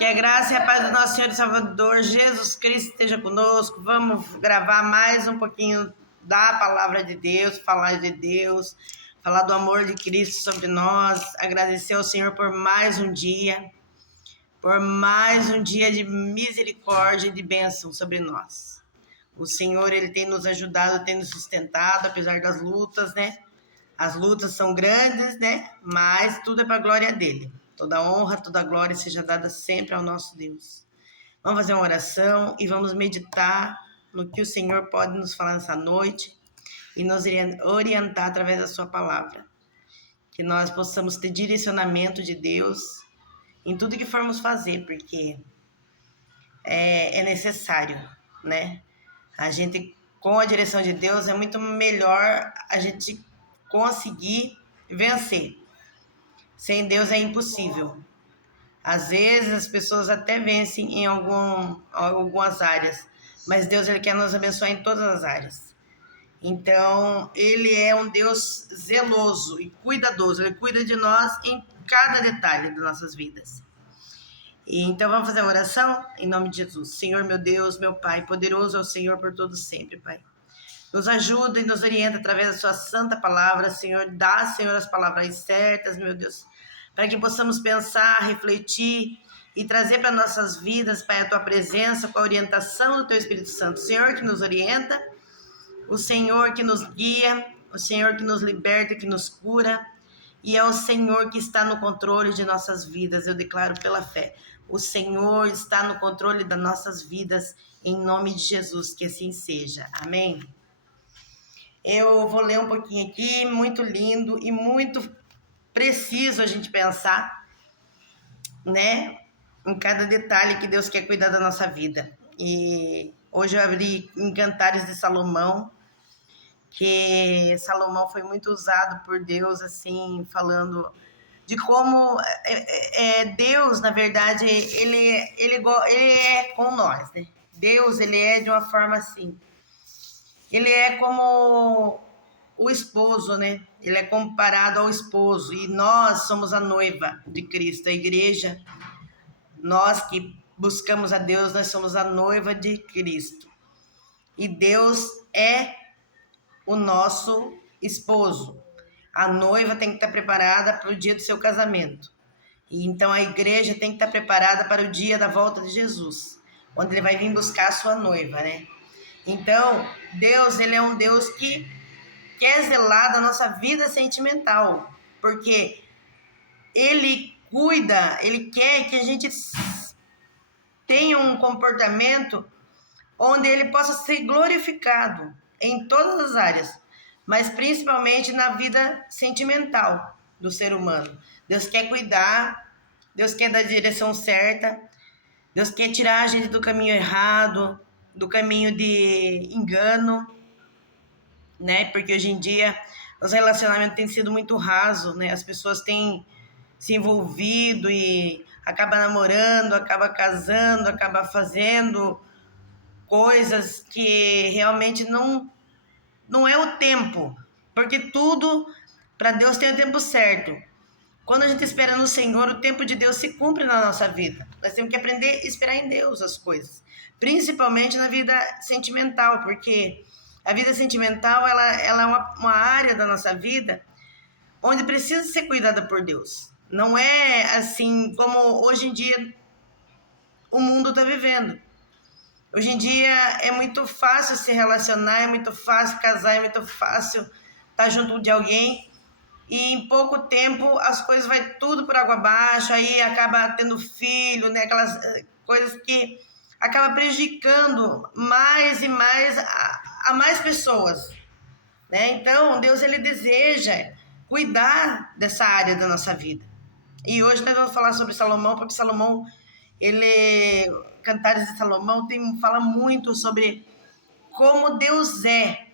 Que a graça e a paz do nosso Senhor e Salvador Jesus Cristo esteja conosco. Vamos gravar mais um pouquinho da palavra de Deus, falar de Deus, falar do amor de Cristo sobre nós, agradecer ao Senhor por mais um dia de misericórdia e de bênção sobre nós. O Senhor, Ele tem nos ajudado, tem nos sustentado, apesar das lutas, né? As lutas são grandes, né? Mas tudo é para a glória dele. Toda honra, toda glória seja dada sempre ao nosso Deus. Vamos fazer uma oração e vamos meditar no que o Senhor pode nos falar nessa noite e nos orientar através da sua palavra. Que nós possamos ter direcionamento de Deus em tudo que formos fazer, porque é necessário, né? A gente, com a direção de Deus, é muito melhor a gente conseguir vencer. Sem Deus é impossível. Às vezes as pessoas até vencem em algumas áreas, mas Deus, Ele quer nos abençoar em todas as áreas. Então, Ele é um Deus zeloso e cuidadoso. Ele cuida de nós em cada detalhe das nossas vidas. Então, vamos fazer a oração? Em nome de Jesus. Senhor, meu Deus, meu Pai, poderoso é o Senhor por todo sempre, Pai. Nos ajuda e nos orienta através da sua santa palavra, Senhor. Dá, Senhor, as palavras certas, meu Deus, para que possamos pensar, refletir e trazer para nossas vidas, Pai, a tua presença com a orientação do teu Espírito Santo. O Senhor que nos orienta, o Senhor que nos guia, o Senhor que nos liberta, que nos cura, e é o Senhor que está no controle de nossas vidas. Eu declaro pela fé, o Senhor está no controle das nossas vidas, em nome de Jesus, que assim seja. Amém? Eu vou ler um pouquinho aqui, muito lindo e muito preciso a gente pensar, né, em cada detalhe que Deus quer cuidar da nossa vida. E hoje eu abri em Cantares de Salomão, que Salomão foi muito usado por Deus, assim, falando de como Deus, na verdade, ele é com nós, né? Deus, ele é de uma forma assim. Ele é como o esposo, né? Ele é comparado ao esposo e nós somos a noiva de Cristo, a igreja. Nós que buscamos a Deus, nós somos a noiva de Cristo. E Deus é o nosso esposo. A noiva tem que estar preparada para o dia do seu casamento. E então a igreja tem que estar preparada para o dia da volta de Jesus, onde ele vai vir buscar a sua noiva, né? Então, Deus, ele é um Deus que quer zelar da nossa vida sentimental, porque ele cuida, ele quer que a gente tenha um comportamento onde ele possa ser glorificado em todas as áreas, mas principalmente na vida sentimental do ser humano. Deus quer cuidar, Deus quer dar a direção certa, Deus quer tirar a gente do caminho errado, do caminho de engano, né? Porque hoje em dia os relacionamentos têm sido muito rasos, né? As pessoas têm se envolvido e acaba namorando, acaba casando, acaba fazendo coisas que realmente não é o tempo, porque tudo para Deus tem o tempo certo. Quando a gente espera no Senhor, o tempo de Deus se cumpre na nossa vida. Nós temos que aprender a esperar em Deus as coisas, principalmente na vida sentimental, porque a vida sentimental ela é uma área da nossa vida onde precisa ser cuidada por Deus. Não é assim como hoje em dia o mundo está vivendo. Hoje em dia é muito fácil se relacionar, é muito fácil casar, é muito fácil estar junto de alguém. E em pouco tempo as coisas vai tudo por água abaixo, aí acaba tendo filho, né? Aquelas coisas que acaba prejudicando mais e mais a mais pessoas, né? Então, Deus, ele deseja cuidar dessa área da nossa vida. E hoje nós vamos falar sobre Salomão, porque Salomão, Cantares de Salomão fala muito sobre como Deus é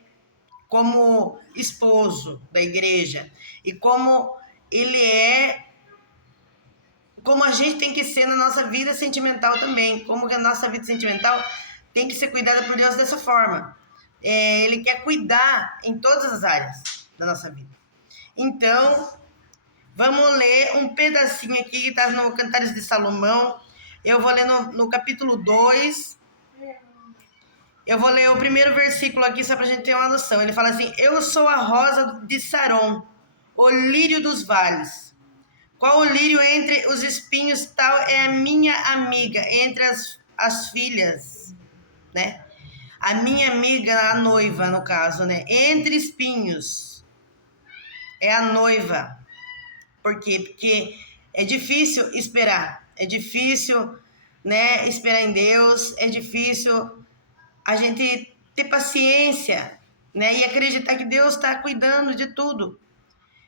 como esposo da igreja e como ele é, como a gente tem que ser na nossa vida sentimental também, como que a nossa vida sentimental tem que ser cuidada por Deus dessa forma. Ele quer cuidar em todas as áreas da nossa vida. Então, vamos ler um pedacinho aqui que está no Cantares de Salomão. Eu vou ler no capítulo 2. Eu vou ler o primeiro versículo aqui só para a gente ter uma noção. Ele fala assim: eu sou a rosa de Saron, o lírio dos vales. Qual o lírio entre os espinhos, tal é a minha amiga, entre as filhas, né? A minha amiga, a noiva, no caso, né? Entre espinhos. É a noiva. Por quê? Porque é difícil esperar. É difícil, né, esperar em Deus. É difícil a gente ter paciência, né? E acreditar que Deus está cuidando de tudo.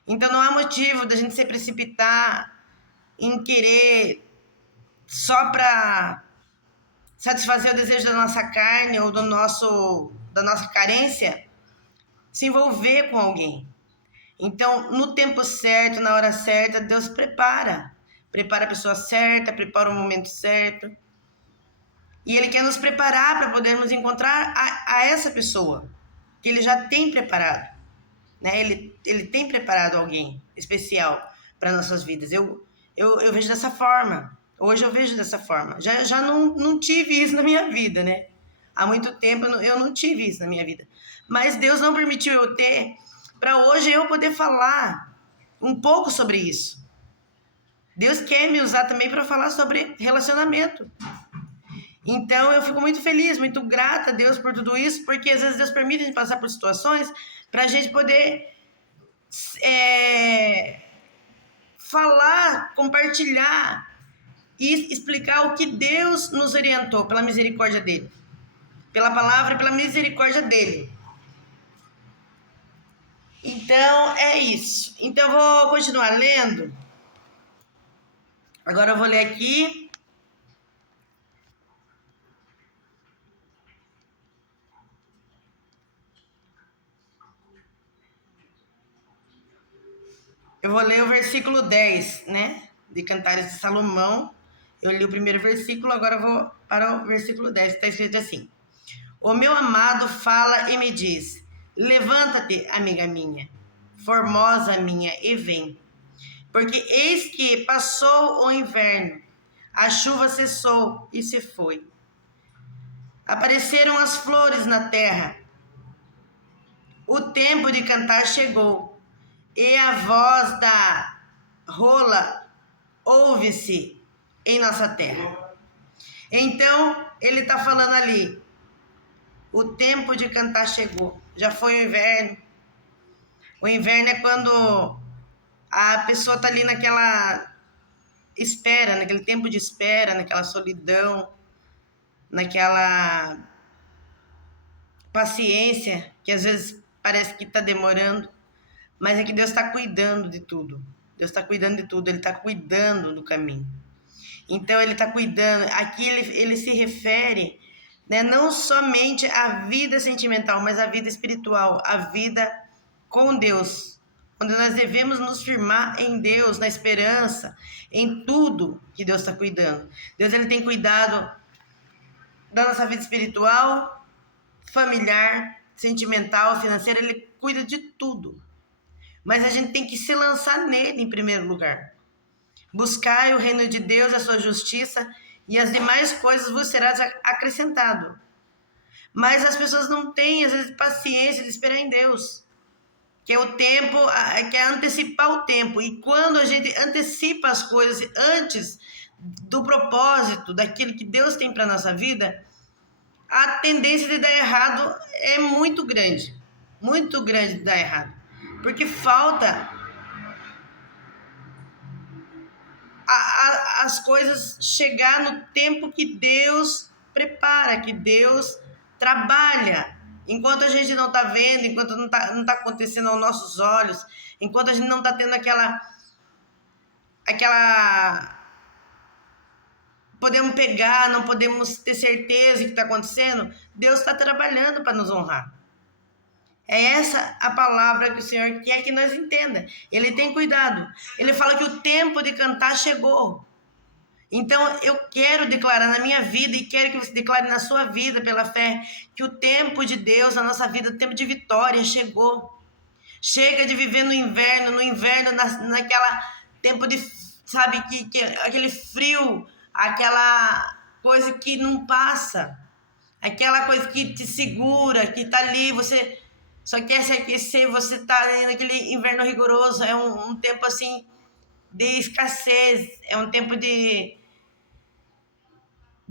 Então não há motivo da gente se precipitar em querer só para satisfazer o desejo da nossa carne ou da nossa carência, se envolver com alguém. Então, no tempo certo, na hora certa, Deus prepara. Prepara a pessoa certa, prepara o momento certo. E Ele quer nos preparar para podermos encontrar a essa pessoa, que Ele já tem preparado. Né? Ele tem preparado alguém especial para nossas vidas. Eu vejo dessa forma. Hoje eu vejo dessa forma. Já não tive isso na minha vida, né? Há muito tempo eu não tive isso na minha vida. Mas Deus não permitiu eu ter, para hoje eu poder falar um pouco sobre isso. Deus quer me usar também para falar sobre relacionamento. Então eu fico muito feliz, muito grata a Deus por tudo isso, porque às vezes Deus permite a gente passar por situações para a gente poder falar, compartilhar e explicar o que Deus nos orientou pela misericórdia dele. Pela palavra e pela misericórdia dele. Então, é isso. Então, eu vou continuar lendo. Agora eu vou ler aqui. Eu vou ler o versículo 10, né? De Cantares de Salomão. Eu li o primeiro versículo, agora eu vou para o versículo 10. Está escrito assim: o meu amado fala e me diz: levanta-te, amiga minha, formosa minha, e vem. Porque eis que passou o inverno, a chuva cessou e se foi. Apareceram as flores na terra. O tempo de cantar chegou, e a voz da rola ouve-se em nossa terra. Então, ele está falando ali, o tempo de cantar chegou. Já foi o inverno. O inverno é quando a pessoa está ali naquela espera, naquele tempo de espera, naquela solidão, naquela paciência, que às vezes parece que está demorando, mas é que Deus está cuidando de tudo. Deus está cuidando de tudo, Ele está cuidando do caminho. Então, Ele está cuidando. Aqui ele se refere, né, não somente à vida sentimental, mas à vida espiritual, à vida com Deus, onde nós devemos nos firmar em Deus, na esperança, em tudo que Deus está cuidando. Deus, Ele tem cuidado da nossa vida espiritual, familiar, sentimental, financeira, Ele cuida de tudo. Mas a gente tem que se lançar nele em primeiro lugar. Buscai o reino de Deus, a sua justiça, e as demais coisas vos será acrescentado. Mas as pessoas não têm, às vezes, paciência de esperar em Deus. Que é o tempo, que é antecipar o tempo. E quando a gente antecipa as coisas antes do propósito, daquilo que Deus tem para a nossa vida, a tendência de dar errado é muito grande de dar errado, porque falta as coisas chegar no tempo que Deus prepara, que Deus trabalha, enquanto a gente não está vendo, enquanto não tá acontecendo aos nossos olhos, enquanto a gente não está tendo aquela podemos pegar, não podemos ter certeza que está acontecendo, Deus está trabalhando para nos honrar. É essa a palavra que o Senhor quer que nós entenda. Ele tem cuidado. Ele fala que o tempo de cantar chegou. Então, eu quero declarar na minha vida e quero que você declare na sua vida, pela fé, que o tempo de Deus na nossa vida, o tempo de vitória chegou. Chega de viver no inverno naquela tempo de, sabe, que aquele frio aquela coisa que não passa, aquela coisa que te segura, que tá ali, você só quer se aquecer, você tá ali naquele inverno rigoroso, é um tempo assim de escassez, é um tempo de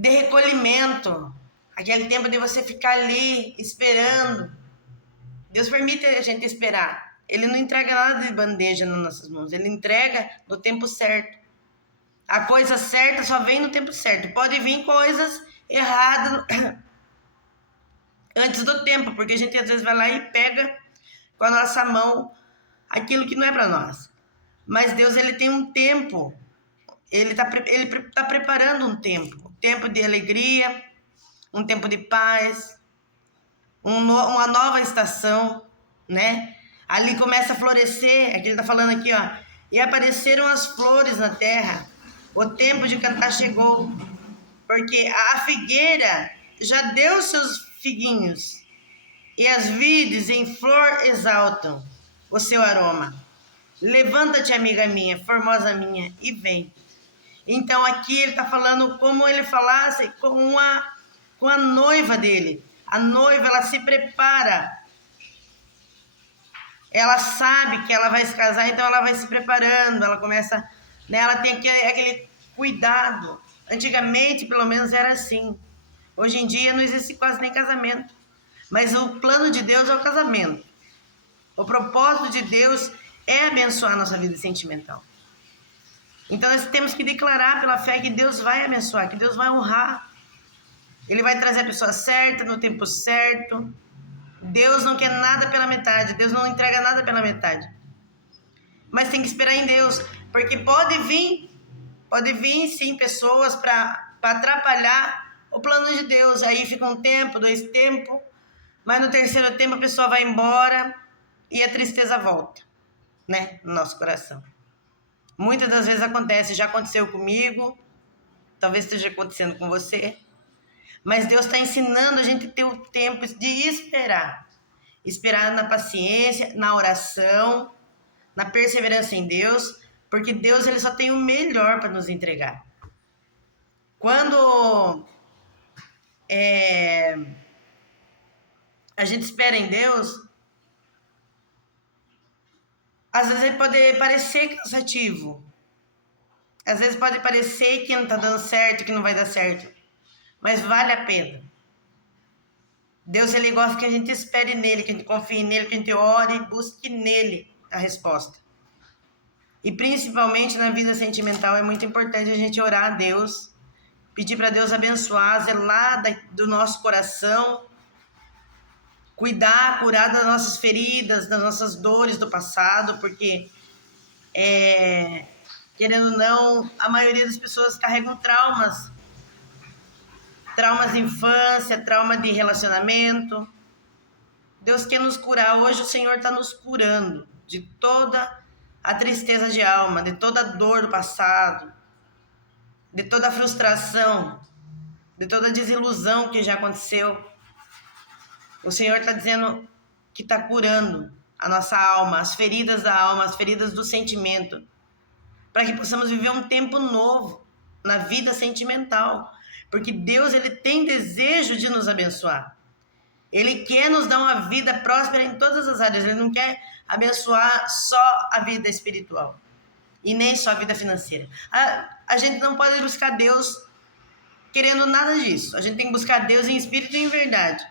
recolhimento, aquele tempo de você ficar ali esperando. Deus permite a gente esperar. Ele não entrega nada de bandeja nas nossas mãos, ele entrega no tempo certo. A coisa certa só vem no tempo certo. Pode vir coisas erradas antes do tempo, porque a gente às vezes vai lá e pega com a nossa mão aquilo que não é para nós. Mas Deus, ele tem um tempo. Ele tá preparando um tempo de alegria, um tempo de paz, uma nova estação, né? Ali começa a florescer, é que ele tá falando aqui, ó. E apareceram as flores na terra, o tempo de cantar chegou, porque a figueira já deu seus figuinhos, e as vides em flor exaltam o seu aroma. Levanta-te, amiga minha, formosa minha, e vem. Então aqui ele está falando como ele falasse com a noiva dele. A noiva, ela se prepara. Ela sabe que ela vai se casar, então ela vai se preparando. Ela começa, né, ela tem aquele cuidado. Antigamente, pelo menos, era assim. Hoje em dia não existe quase nem casamento. Mas o plano de Deus é o casamento. O propósito de Deus é abençoar a nossa vida sentimental. Então nós temos que declarar pela fé que Deus vai abençoar, que Deus vai honrar. Ele vai trazer a pessoa certa, no tempo certo. Deus não quer nada pela metade, Deus não entrega nada pela metade. Mas tem que esperar em Deus, porque pode vir sim pessoas para atrapalhar o plano de Deus. Aí fica um tempo, 2 tempos, mas no 3º tempo a pessoa vai embora e a tristeza volta, né, no nosso coração. Muitas das vezes acontece, já aconteceu comigo, talvez esteja acontecendo com você, mas Deus está ensinando a gente a ter o tempo de esperar. Esperar na paciência, na oração, na perseverança em Deus, porque Deus, ele só tem o melhor para nos entregar. Quando a gente espera em Deus, às vezes ele pode parecer cansativo. Às vezes pode parecer que não está dando certo, que não vai dar certo. Mas vale a pena. Deus, ele gosta que a gente espere nele, que a gente confie nele, que a gente ore e busque nele a resposta. E principalmente na vida sentimental é muito importante a gente orar a Deus, pedir para Deus abençoar, zelar do nosso coração, curar das nossas feridas, das nossas dores do passado, porque, querendo ou não, a maioria das pessoas carregam traumas de infância, trauma de relacionamento. Deus quer nos curar. Hoje o Senhor está nos curando de toda a tristeza de alma, de toda a dor do passado, de toda a frustração, de toda a desilusão que já aconteceu. O Senhor está dizendo que está curando a nossa alma, as feridas da alma, as feridas do sentimento, para que possamos viver um tempo novo na vida sentimental, porque Deus, ele tem desejo de nos abençoar. Ele quer nos dar uma vida próspera em todas as áreas. Ele não quer abençoar só a vida espiritual e nem só a vida financeira. A gente não pode buscar Deus querendo nada disso. A gente tem que buscar Deus em espírito e em verdade.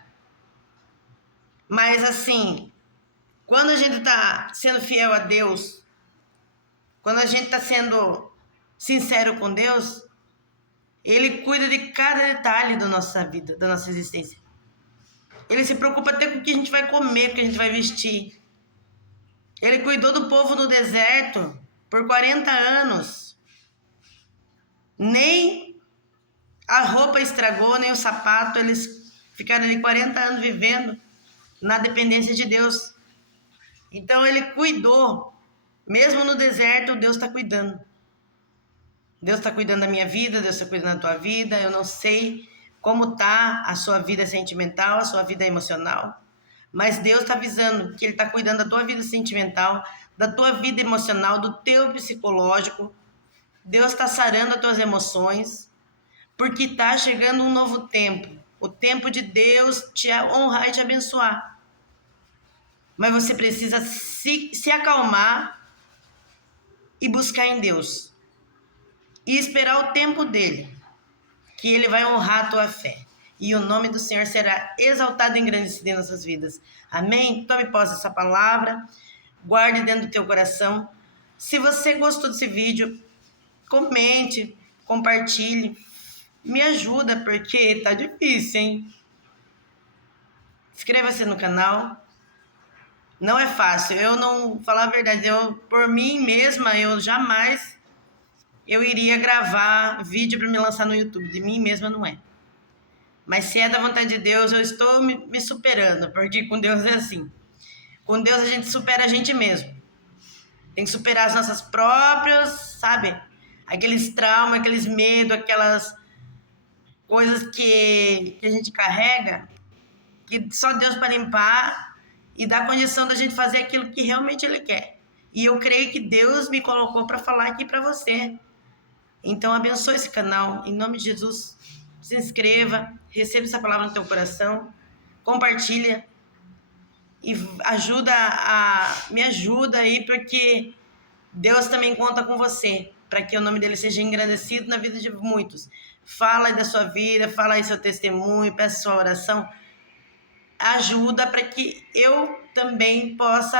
Mas assim, quando a gente está sendo fiel a Deus, quando a gente está sendo sincero com Deus, Ele cuida de cada detalhe da nossa vida, da nossa existência. Ele se preocupa até com o que a gente vai comer, com o que a gente vai vestir. Ele cuidou do povo no deserto por 40 anos. Nem a roupa estragou, nem o sapato. Eles ficaram ali 40 anos vivendo na dependência de Deus. Então ele cuidou. Mesmo no deserto, Deus está cuidando. Deus está cuidando da minha vida, Deus está cuidando da tua vida. Eu não sei como está a sua vida sentimental, a sua vida emocional. Mas Deus está avisando que Ele está cuidando da tua vida sentimental, da tua vida emocional, do teu psicológico. Deus está sarando as tuas emoções. porque está chegando um novo tempo. O tempo de Deus te honrar e te abençoar. Mas você precisa se acalmar e buscar em Deus. E esperar o tempo dele, que ele vai honrar a tua fé. E o nome do Senhor será exaltado e engrandecido em nossas vidas. Amém? Tome posse dessa palavra. Guarde dentro do teu coração. Se você gostou desse vídeo, comente, compartilhe. Me ajuda, porque tá difícil, hein? Inscreva-se no canal. Não é fácil. Eu não, falar a verdade, por mim mesma, eu jamais iria gravar vídeo para me lançar no YouTube. De mim mesma não é. Mas se é da vontade de Deus, eu estou me superando, porque com Deus é assim. Com Deus a gente supera a gente mesmo. Tem que superar as nossas próprias, sabe? Aqueles traumas, aqueles medos, aquelas coisas que a gente carrega, que só Deus para limpar e dar condição da gente fazer aquilo que realmente Ele quer. E eu creio que Deus me colocou para falar aqui para você. Então abençoe esse canal, em nome de Jesus. Se inscreva, receba essa palavra no teu coração, compartilha e me ajuda aí, porque Deus também conta com você, para que o nome dele seja engrandecido na vida de muitos. Fala aí da sua vida, fala aí seu testemunho, peça sua oração. Ajuda para que eu também possa,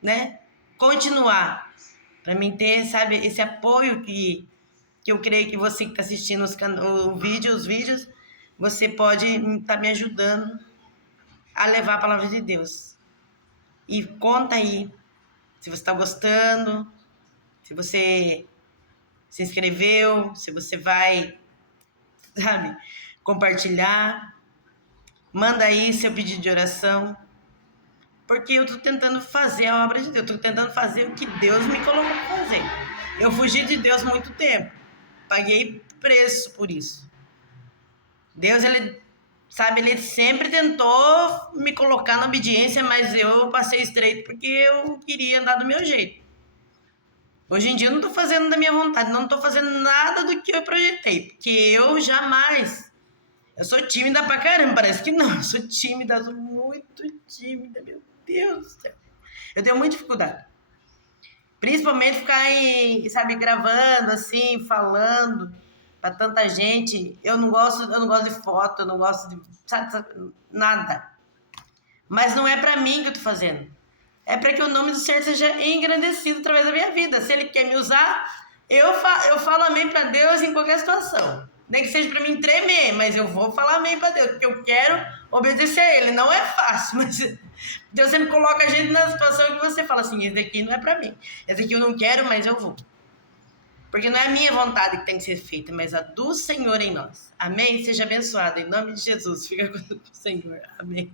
né, continuar. Para mim ter, sabe, esse apoio que eu creio que você que está assistindo os vídeos, você pode estar me ajudando a levar a palavra de Deus. E conta aí se você está gostando, se você se inscreveu, se você vai, sabe, compartilhar. Manda aí seu pedido de oração, porque eu estou tentando fazer a obra de Deus, estou tentando fazer o que Deus me colocou para fazer. Eu fugi de Deus há muito tempo, paguei preço por isso. Deus, ele sempre tentou me colocar na obediência, mas eu passei estreito porque eu queria andar do meu jeito. Hoje em dia eu não estou fazendo da minha vontade, não estou fazendo nada do que eu projetei, porque eu jamais... Eu sou tímida pra caramba, parece que não. Eu sou tímida, sou muito tímida, meu Deus do céu. Eu tenho muita dificuldade. Principalmente ficar gravando assim, falando pra tanta gente. Eu não gosto de foto, eu não gosto de nada. Mas não é pra mim que eu tô fazendo. É para que o nome do Senhor seja engrandecido através da minha vida. Se Ele quer me usar, eu falo amém para Deus em qualquer situação. Nem que seja para mim tremer, mas eu vou falar amém para Deus, porque eu quero obedecer a Ele. Não é fácil, mas Deus sempre coloca a gente na situação que você fala assim, esse daqui não é para mim. Esse daqui eu não quero, mas eu vou. Porque não é a minha vontade que tem que ser feita, mas a do Senhor em nós. Amém? Seja abençoado. Em nome de Jesus. Fica com o Senhor. Amém.